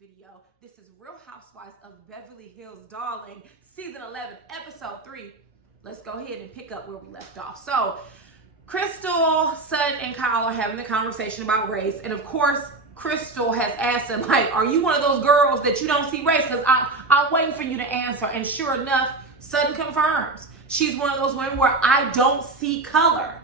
video. This is Real Housewives of Beverly Hills, Darling, season 11, episode 3. Let's go ahead and pick up where we left off. So, Crystal, Sutton, and Kyle are having the conversation about race. And of course, Crystal has asked him, like, are you one of those girls that you don't see race? Because I'm waiting for you to answer. And sure enough, Sutton confirms. She's one of those women where I don't see color.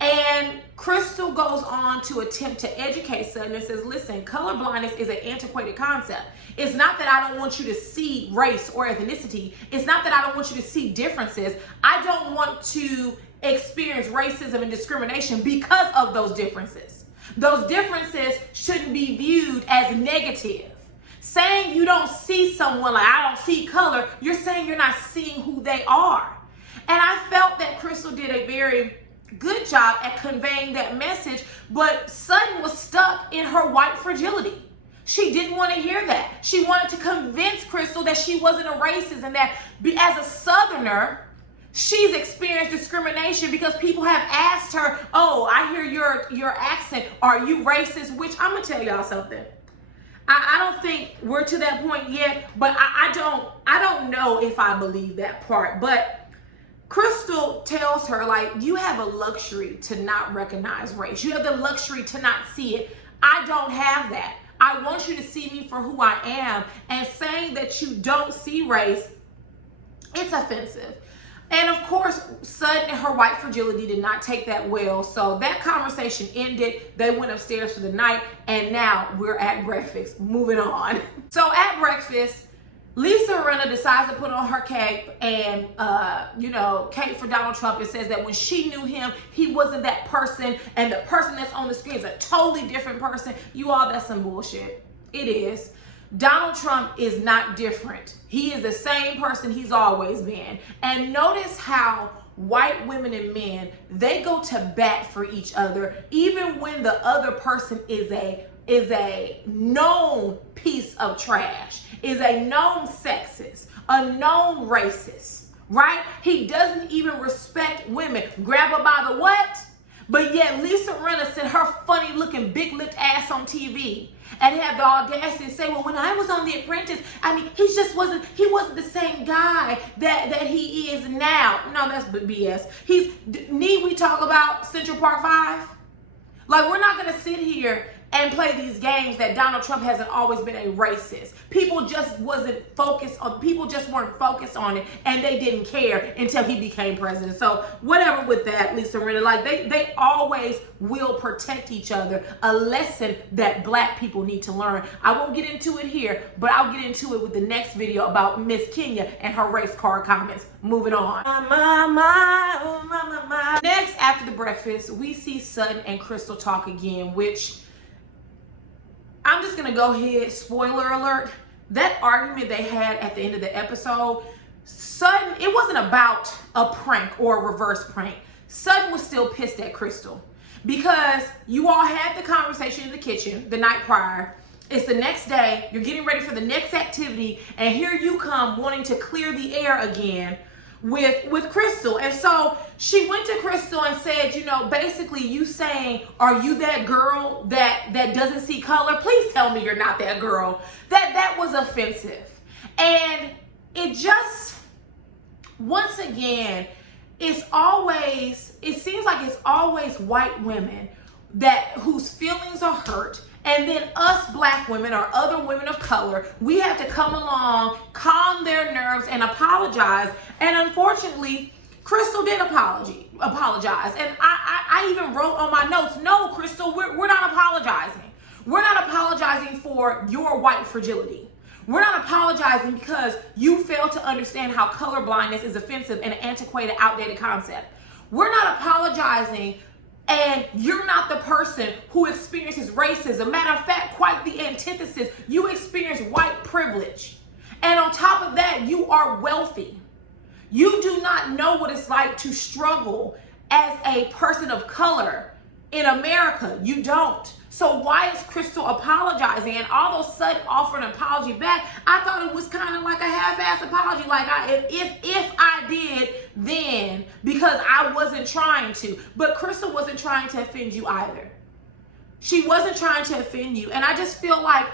And Crystal goes on to attempt to educate Sutton and says, listen, color blindness is an antiquated concept. It's not that I don't want you to see race or ethnicity. It's not that I don't want you to see differences. I don't want to experience racism and discrimination because of those differences. Those differences shouldn't be viewed as negative. Saying you don't see someone like I don't see color, you're saying you're not seeing who they are. And I felt that Crystal did a very good job at conveying that message, but Sutton was stuck in her white fragility. She didn't want to hear that. She wanted to convince Crystal that she wasn't a racist and that as a Southerner, she's experienced discrimination because people have asked her, oh, I hear your accent. Are you racist? Which I'm going to tell y'all something. I don't think we're to that point yet, but I don't know if I believe that part. But Crystal tells her, like, you have a luxury to not recognize race. You have the luxury to not see it. I don't have that. I want you to see me for who I am. And saying that you don't see race, it's offensive. And of course, Sutton and her white fragility did not take that well. So that conversation ended. They went upstairs for the night. And now we're at breakfast. Moving on. So at breakfast, Lisa Rinna decides to put on her cape and, cape for Donald Trump, and says that when she knew him, he wasn't that person. And the person that's on the screen is a totally different person. You all, that's some bullshit. It is. Donald Trump is not different. He is the same person he's always been. And notice how white women and men, they go to bat for each other, even when the other person is a known piece of trash, is a known sexist, a known racist, right? He doesn't even respect women. Grab her by the what? But yet Lisa Rinna sent her funny looking big lipped ass on TV and had the audacity to say, well, when I was on The Apprentice, I mean, he wasn't the same guy that he is now. No, that's BS. Need we talk about Central Park 5? Like, we're not gonna sit here and play these games that Donald Trump hasn't always been a racist. People just weren't focused on it, and they didn't care until he became president. So whatever with that, Lisa Rinna, like they always will protect each other. A lesson that black people need to learn. I won't get into it here, but I'll get into it with the next video about Miss Kenya and her race card comments. Moving on. Next, after the breakfast, we see Sutton and Crystal talk again, which I'm just going to go ahead, spoiler alert, that argument they had at the end of the episode, Sutton, it wasn't about a prank or a reverse prank. Sutton was still pissed at Crystal because you all had the conversation in the kitchen the night prior. It's the next day, you're getting ready for the next activity, and here you come wanting to clear the air again with Crystal. And so she went to Crystal and said, basically you saying, are you that girl that doesn't see color? Please tell me you're not that girl. That was offensive. And it just, once again, it seems like it's always white women whose feelings are hurt. And then us black women or other women of color, we have to come along, calm their nerves, and apologize. And unfortunately, Crystal did apologize. And I even wrote on my notes, no, Crystal, we're not apologizing. We're not apologizing for your white fragility. We're not apologizing because you fail to understand how color blindness is offensive and an antiquated, outdated concept. We're not apologizing and you're not the person who experiences racism. Matter of fact, quite the antithesis. You experience white privilege. And on top of that, you are wealthy. You do not know what it's like to struggle as a person of color in America. You don't. So why is Crystal apologizing? And although Sutton offered an apology back, I thought it was kind of like a half-assed apology. Like, if I did, then, because I wasn't trying to. But Crystal wasn't trying to offend you either. She wasn't trying to offend you. And I just feel like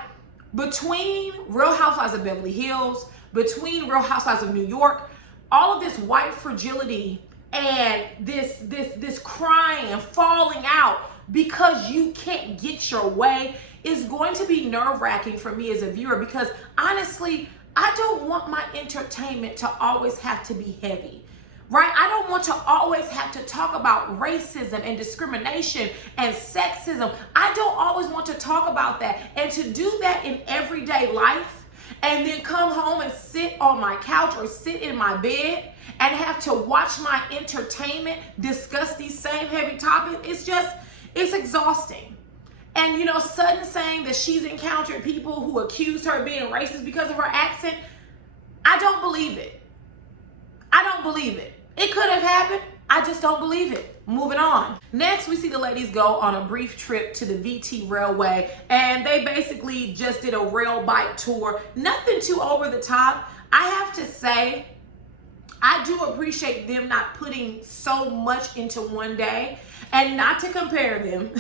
between Real Housewives of Beverly Hills, between Real Housewives of New York, all of this white fragility and this crying and falling out because you can't get your way is going to be nerve-wracking for me as a viewer, because honestly, I don't want my entertainment to always have to be heavy, right? I don't want to always have to talk about racism and discrimination and sexism. I don't always want to talk about that. And to do that in everyday life and then come home and sit on my couch or sit in my bed and have to watch my entertainment discuss these same heavy topics, it's exhausting. And, you know, Sutton saying that she's encountered people who accuse her of being racist because of her accent, I don't believe it. I don't believe it. It could have happened. I just don't believe it. Moving on. Next, we see the ladies go on a brief trip to the VT Railway, and they basically just did a rail bike tour. Nothing too over the top. I have to say, I do appreciate them not putting so much into one day, and not to compare them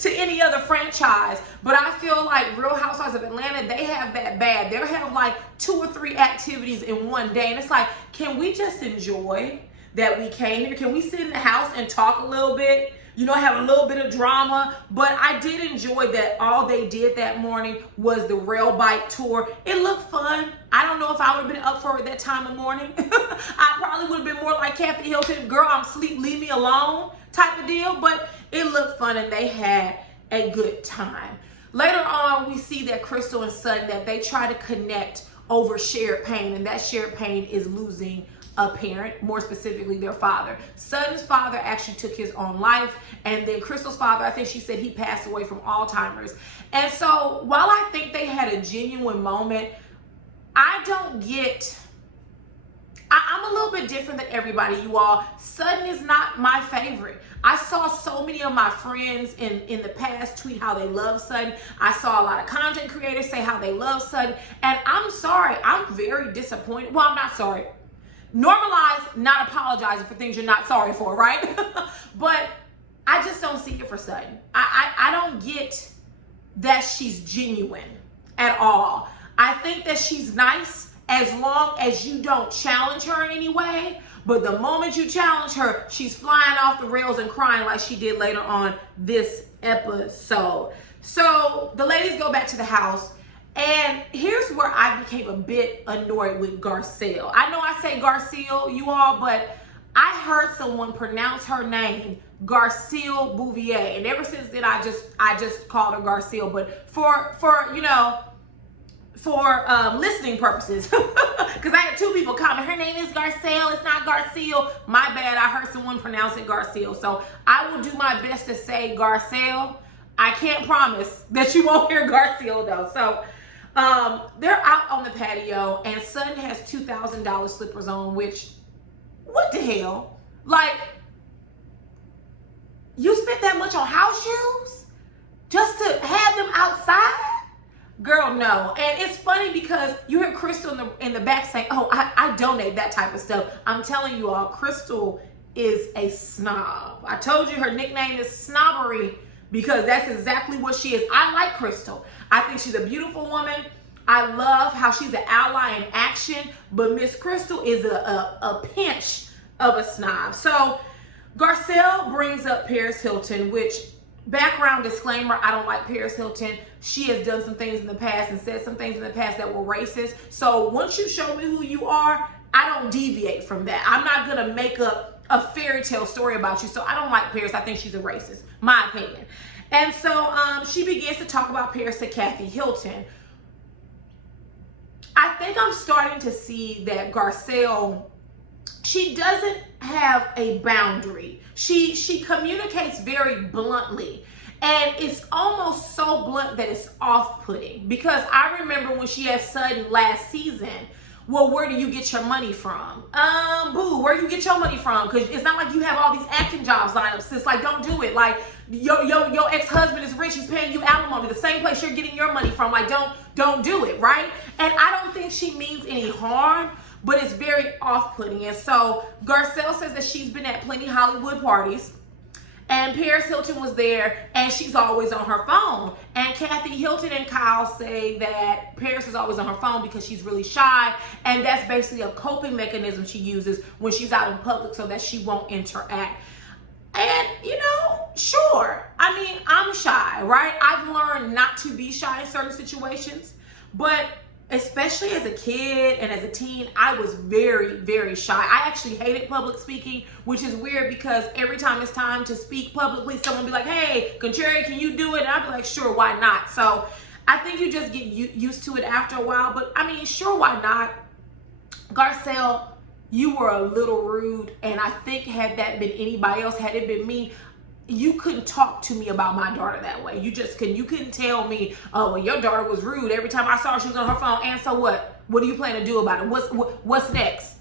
to any other franchise, but I feel like Real Housewives of Atlanta, they have that bad. They'll have like 2 or 3 activities in one day, and it's like, can we just enjoy that we came here? Can we sit in the house and talk a little bit? You know, have a little bit of drama. But I did enjoy that all they did that morning was the rail bike tour. It looked fun. I don't know if I would have been up for it that time of morning. I probably would have been more like Kathy Hilton, girl, I'm asleep, leave me alone type of deal. But it looked fun and they had a good time. Later on, we see that Crystal and Sutton, that they try to connect over shared pain, and that shared pain is losing a parent, more specifically their father. Sutton's father actually took his own life, and then Crystal's father, I think she said he passed away from Alzheimer's. And so while I think they had a genuine moment, I don't get, I'm a little bit different than everybody, you all. Sutton is not my favorite. I saw so many of my friends in the past tweet how they love Sutton. I saw a lot of content creators say how they love Sutton, and I'm sorry, I'm very disappointed. Well, I'm not sorry. Normalize not apologizing for things you're not sorry for, right? But I just don't see it for Sutton. I don't get that she's genuine at all. I think that she's nice as long as you don't challenge her in any way. But the moment you challenge her, she's flying off the rails and crying like she did later on this episode. So the ladies go back to the house. And here's where I became a bit annoyed with Garcelle. I know I say Garcelle, you all, but I heard someone pronounce her name Garcelle Bouvier, and ever since then I just called her Garcelle. But for you know, for listening purposes, because I had 2 people comment, her name is Garcelle, it's not Garcelle. My bad, I heard someone pronounce it Garcelle. So I will do my best to say Garcelle. I can't promise that you won't hear Garcelle though. So they're out on the patio, and Sutton has $2,000 slippers on, which, what the hell? Like, you spent that much on house shoes just to have them outside? Girl, no. And it's funny because you hear Crystal in the back saying, oh, I donate that type of stuff. I'm telling you all, Crystal is a snob. I told you her nickname is Snobbery, because that's exactly what she is. I like Crystal. I think she's a beautiful woman. I love how she's an ally in action, but Miss Crystal is a pinch of a snob. So Garcelle brings up Paris Hilton, which, background disclaimer, I don't like Paris Hilton. She has done some things in the past and said some things in the past that were racist. So once you show me who you are, I don't deviate from that. I'm not gonna make up a fairy tale story about you. So I don't like Paris. I think she's a racist, my opinion. And so she begins to talk about Paris to Kathy Hilton. I think I'm starting to see that Garcelle, she doesn't have a boundary. She communicates very bluntly, and it's almost so blunt that it's off-putting. Because I remember when she had Sutton last season, well, where do you get your money from? Boo, where do you get your money from? Because it's not like you have all these acting jobs lined up, sis. Like, don't do it. Like, your ex-husband is rich, he's paying you alimony, the same place you're getting your money from. Like, don't do it, right? And I don't think she means any harm, but it's very off-putting. And so Garcelle says that she's been at plenty Hollywood parties, And Paris Hilton was there, and she's always on her phone. And Kathy Hilton and Kyle say that Paris is always on her phone because she's really shy, and that's basically a coping mechanism she uses when she's out in public so that she won't interact. And, you know, sure, I mean, I'm shy, right? I've learned not to be shy in certain situations, but especially as a kid and as a teen, I was very, very shy. I actually hated public speaking, which is weird because every time it's time to speak publicly, someone will be like, hey, Contrary, can you do it? And I'd be like, sure, why not? So I think you just get used to it after a while. But I mean, sure, why not? Garcelle, you were a little rude. And I think had that been anybody else, had it been me, you couldn't talk to me about my daughter that way. You couldn't tell me, oh, well, your daughter was rude. Every time I saw her, she was on her phone. And so what? What do you plan to do about it? What's next?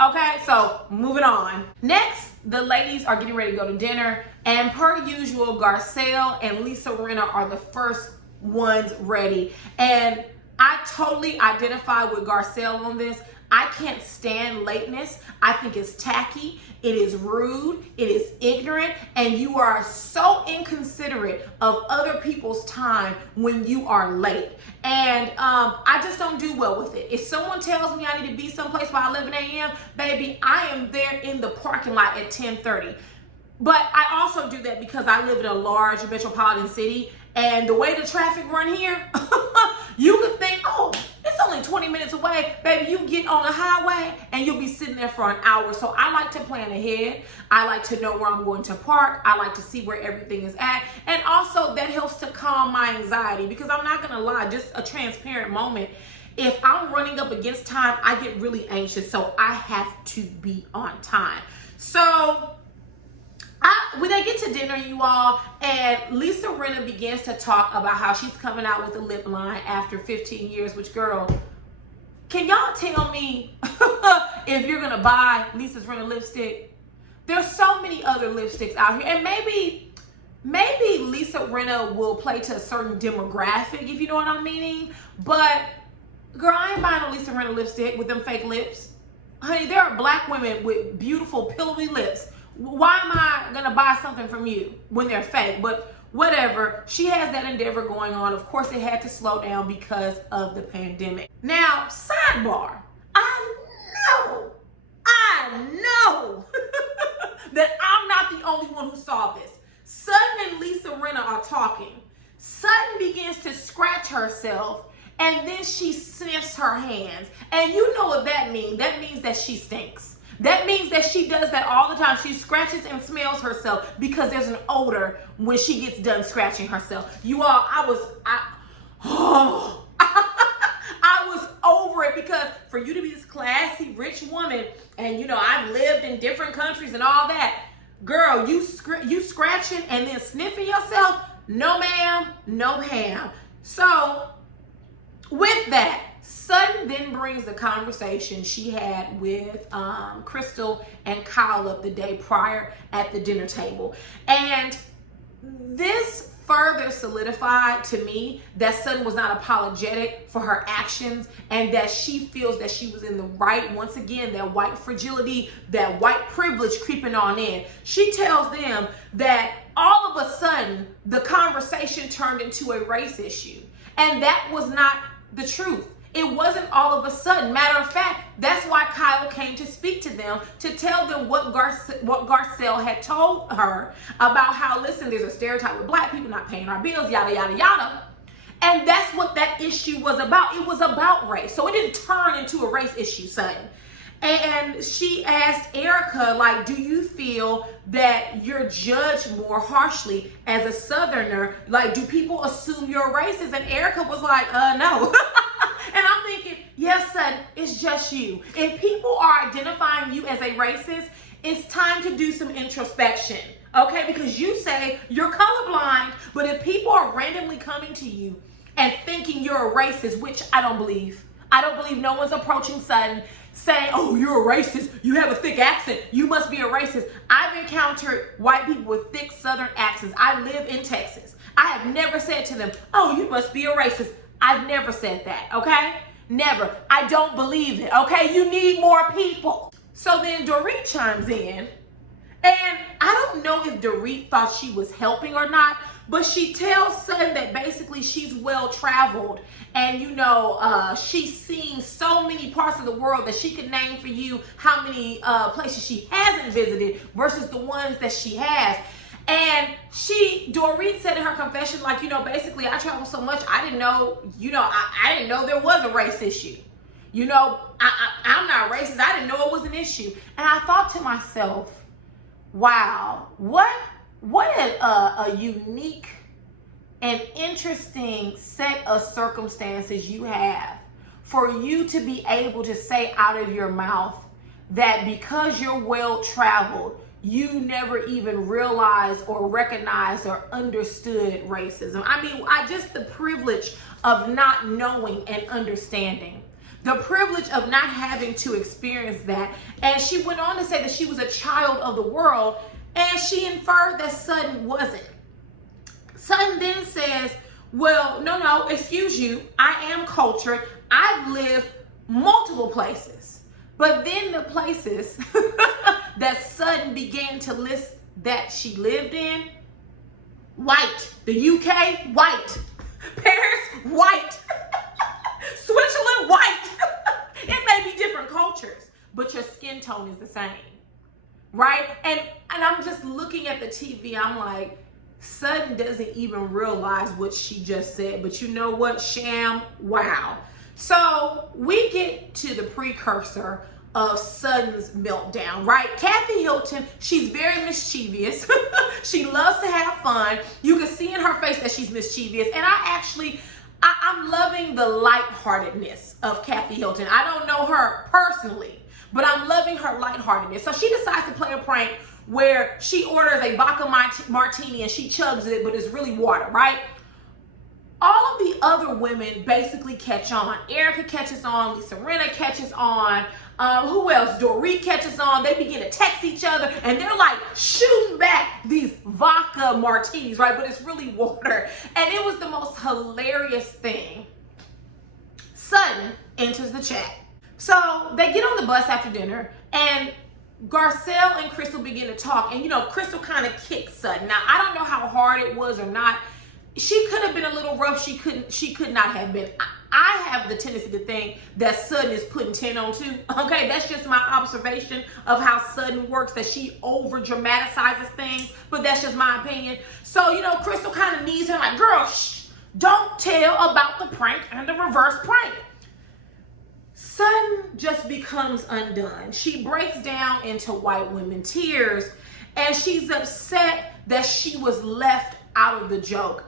Okay, so moving on. Next, the ladies are getting ready to go to dinner. And per usual, Garcelle and Lisa Rinna are the first ones ready. And I totally identify with Garcelle on this. I can't stand lateness. I think it's tacky. It is rude. It is ignorant. And you are so inconsiderate of other people's time when you are late. And I just don't do well with it. If someone tells me I need to be someplace by 11 a.m., baby, I am there in the parking lot at 10:30. But I also do that because I live in a large metropolitan city. And the way the traffic run here, you could think, oh, it's only 20 minutes away. Baby, you get on the highway and you'll be sitting there for an hour. So I like to plan ahead. I like to know where I'm going to park. I like to see where everything is at. And also that helps to calm my anxiety because I'm not going to lie, just a transparent moment. If I'm running up against time, I get really anxious. So I have to be on time. So when they get to dinner, you all, and Lisa Rinna begins to talk about how she's coming out with a lip line after 15 years, which, girl, can y'all tell me if you're going to buy Lisa's Rinna lipstick? There's so many other lipsticks out here, and maybe Lisa Rinna will play to a certain demographic, if you know what I'm meaning, but, girl, I ain't buying a Lisa Rinna lipstick with them fake lips. Honey, there are black women with beautiful, pillowy lips. Why am I going to buy something from you when they're fake? But whatever, she has that endeavor going on. Of course, it had to slow down because of the pandemic. Now, sidebar, I know that I'm not the only one who saw this. Sutton and Lisa Rinna are talking. Sutton begins to scratch herself, and then she sniffs her hands. And you know what that means. That means that she stinks. That means that she does that all the time. She scratches and smells herself because there's an odor when she gets done scratching herself. You all, I was over it because for you to be this classy, rich woman, and you know, I've lived in different countries and all that, girl, you scratching and then sniffing yourself? No, ma'am, no, ma'am. So with that, Sutton then brings the conversation she had with Crystal and Kyle up the day prior at the dinner table. And this further solidified to me that Sutton was not apologetic for her actions and that she feels that she was in the right. Once again, that white fragility, that white privilege creeping on in. She tells them that all of a sudden the conversation turned into a race issue. And that was not the truth. It wasn't all of a sudden. Matter of fact, that's why Kyle came to speak to them, to tell them what Garcelle had told her about how, listen, there's a stereotype with black people not paying our bills, yada, yada, yada. And that's what that issue was about. It was about race. So it didn't turn into a race issue, Sutton. And she asked Erica, like, do you feel that you're judged more harshly as a Southerner? Like, do people assume you're racist? And Erica was like, no. And I'm thinking, yes, son, it's just you. If people are identifying you as a racist, it's time to do some introspection, okay? Because you say you're colorblind, but if people are randomly coming to you and thinking you're a racist, which I don't believe no one's approaching Sutton saying, oh, you're a racist, you have a thick accent, you must be a racist. I've encountered white people with thick Southern accents. I live in Texas. I have never said to them, oh, you must be a racist. I've never said that, okay? Never. I don't believe it, okay? You need more people. So then Doreen chimes in And I don't know if Dorit thought she was helping or not, but she tells Sutton that basically she's well traveled and, you know, she's seen so many parts of the world that she could name for you how many places she hasn't visited versus the ones that she has. And Dorit said in her confession, like, you know, basically, I travel so much, I didn't know, you know, I didn't know there was a race issue. You know, I'm not racist. I didn't know it was an issue. And I thought to myself, wow, what a unique and interesting set of circumstances you have for you to be able to say out of your mouth that because you're well traveled, you never even realized or recognized or understood racism. I mean, just the privilege of not knowing and understanding. The privilege of not having to experience that. And she went on to say that she was a child of the world, and she inferred that Sutton wasn't. Sutton then says, well, no, excuse you, I am cultured. I've lived multiple places. But then the places that Sutton began to list that she lived in, white. The UK, white. Paris, white. Switzerland, white. It may be different cultures, but your skin tone is the same, right? And I'm just looking at the TV, I'm like, Sutton doesn't even realize what she just said, but you know what, Sham, wow. So we get to the precursor of Sutton's meltdown, right? Kathy Hilton, she's very mischievous. She loves to have fun. You can see in her face that she's mischievous. And I'm loving the lightheartedness of Kathy Hilton. I don't know her personally, but I'm loving her lightheartedness. So she decides to play a prank where she orders a vodka martini and she chugs it, but it's really water, right? All of the other women basically catch on. Erica catches on, Lisa Rinna catches on, who else? Dorit catches on. They begin to text each other and they're like shooting back these vodka martinis, right? But it's really water. And it was the most hilarious thing. Sutton enters the chat. So they get on the bus after dinner and Garcelle and Crystal begin to talk. And, you know, Crystal kind of kicks Sutton. Now, I don't know how hard it was or not. She could have been a little rough. She could not have been. I have the tendency to think that Sutton is putting 10 on 2. Okay, that's just my observation of how Sutton works, that she over dramatizes things, but that's just my opinion. So, you know, Crystal kind of needs her like, girl, shh, don't tell about the prank and the reverse prank. Sutton just becomes undone. She breaks down into white women tears and she's upset that she was left out of the joke.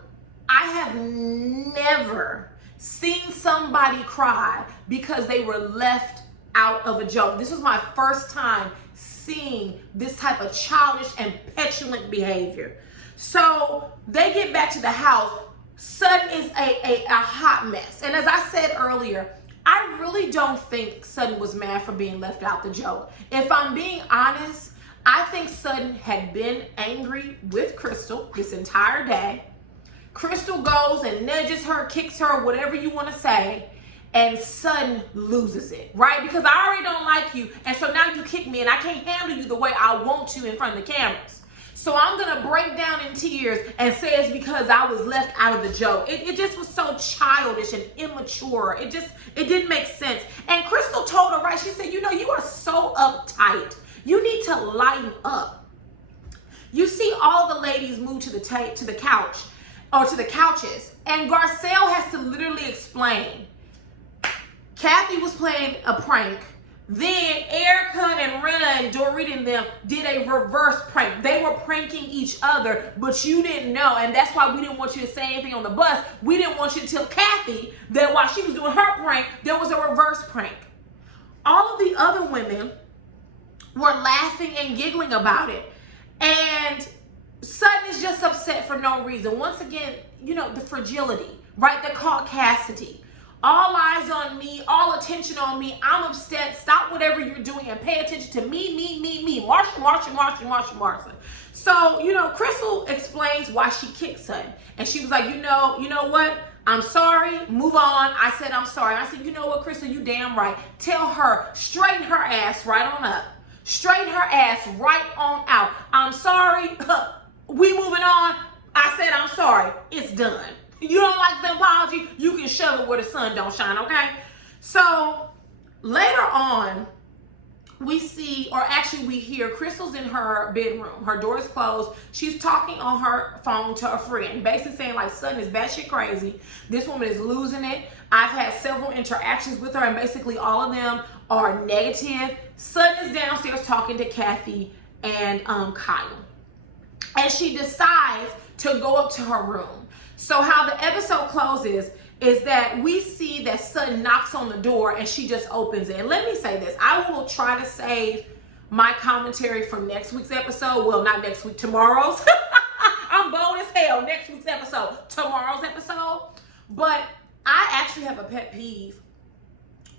I have never seen somebody cry because they were left out of a joke. This was my first time seeing this type of childish and petulant behavior. So they get back to the house. Sutton is a hot mess. And as I said earlier, I really don't think Sutton was mad for being left out the joke. If I'm being honest, I think Sutton had been angry with Crystal this entire day. Crystal goes and nudges her, kicks her, whatever you want to say, and Sutton loses it, right? Because I already don't like you, and so now you kick me, and I can't handle you the way I want to in front of the cameras. So I'm going to break down in tears and say it's because I was left out of the joke. It just was so childish and immature. It didn't make sense. And Crystal told her, right, she said, you know, you are so uptight. You need to lighten up. You see all the ladies move to the couch, or to the couches, and Garcelle has to literally explain. Kathy was playing a prank. Then Erica and Rinna and Dorit and them did a reverse prank. They were pranking each other, but you didn't know, and that's why we didn't want you to say anything on the bus. We didn't want you to tell Kathy that while she was doing her prank, there was a reverse prank. All of the other women were laughing and giggling about it, and Sutton is just upset for no reason. Once again, you know, the fragility, right? The caucasity. All eyes on me, all attention on me. I'm upset. Stop whatever you're doing and pay attention to me. Marsha. So, you know, Crystal explains why she kicked Sutton. And she was like, you know what? I'm sorry. Move on. I said, I'm sorry. I said, you know what, Crystal, you damn right. Tell her, straighten her ass right on up. Straighten her ass right on out. I'm sorry. We moving on. I said I'm sorry. It's done. You don't like the apology? You can shove it where the sun don't shine, okay? So later on, we see, or actually we hear, Crystal's in her bedroom. Her door is closed. She's talking on her phone to a friend, basically saying like, Sutton is batshit crazy. This woman is losing it. I've had several interactions with her and basically all of them are negative. Sutton is downstairs talking to Kathy and Kyle. And she decides to go up to her room. So how the episode closes is that we see that Sutton knocks on the door and she just opens it. And let me say this, I will try to save my commentary for next week's episode. Well, not next week, tomorrow's. I'm bold as hell. Next week's episode, tomorrow's episode. But I actually have a pet peeve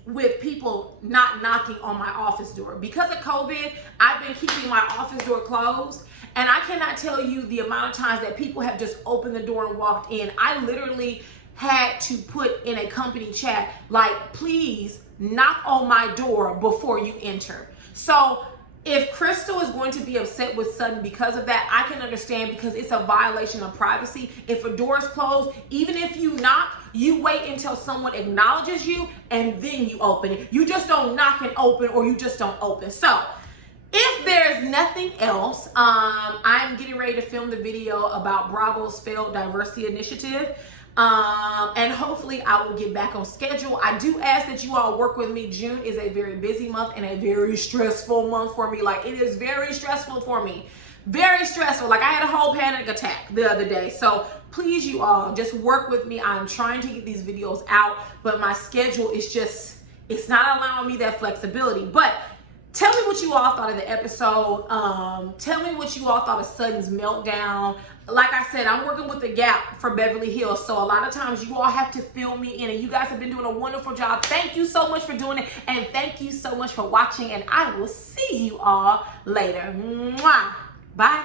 with people not knocking on my office door. Because of COVID, I've been keeping my office door closed. And I cannot tell you the amount of times that people have just opened the door and walked in. I literally had to put in a company chat, like, please knock on my door before you enter. So if Crystal is going to be upset with Sutton because of that, I can understand, because it's a violation of privacy. If a door is closed, even if you knock, you wait until someone acknowledges you and then you open it. You just don't knock and open, or you just don't open. So if there's nothing else, I'm getting ready to film the video about Bravo's failed diversity initiative. And hopefully I will get back on schedule. I do ask that you all work with me. June is a very busy month and a very stressful month for me. Like, it is very stressful for me. Very stressful. Like, I had a whole panic attack the other day. So please, you all, just work with me. I'm trying to get these videos out, but my schedule is just, it's not allowing me that flexibility. But tell me what you all thought of the episode. Tell me what you all thought of Sutton's meltdown. Like I said, I'm working with the Gap for Beverly Hills, so a lot of times you all have to fill me in, and you guys have been doing a wonderful job. Thank you so much for doing it, and thank you so much for watching, and I will see you all later. Mwah. Bye.